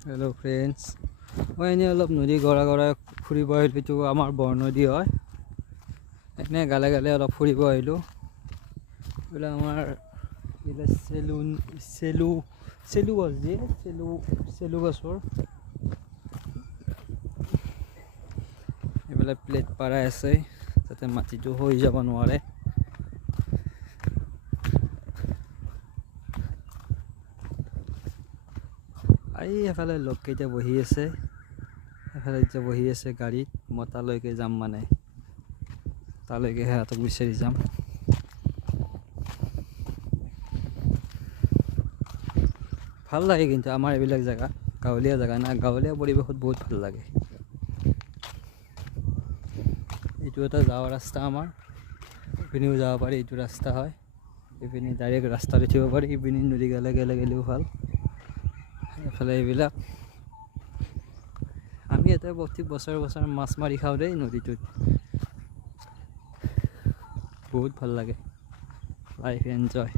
Hello friends. মই এনেই অলপ নদী গৰা গৰা ফুৰিব আহিলোঁ। এইটো আমাৰ বৰনদী হয়। এনে গালে গালে অলপ ফুৰিব আহিলোঁ। এইবিলাক আমাৰ চেলু গছ দিয়ে চেলু গছৰ এইবিলাক প্লেট পাৰাই আছে যাতে মাটিটো হৈ যাব নোৱাৰে। এফালে লোককেইটা বহি আছে, এফালে এতিয়া বহি আছে গাড়ীত। মই তালৈকে যাম, মানে তালৈকে সিহঁতক বিচাৰি যাম। ভাল লাগে কিন্তু আমাৰ এইবিলাক জেগা গাঁৱলীয়া জেগা না, গাঁৱলীয়া পৰিৱেশত বহুত ভাল লাগে। এইটো এটা যাওয়া ৰাস্তা, আমাৰ ইপিনেও যাব পাৰি। এইটো ৰাস্তা হয়, ইপিনে ডাইৰেক্ট ৰাস্তাত উঠিব পাৰি, ইপিনে নদী গালে গালে গেলেও ভাল। এফালে এইবিলাক আমি ইয়াতে প্ৰতি বছৰে মাছ মাৰি খাওঁ দেই নদীটোত। বহুত ভাল লাগে, লাইফ এনজয়।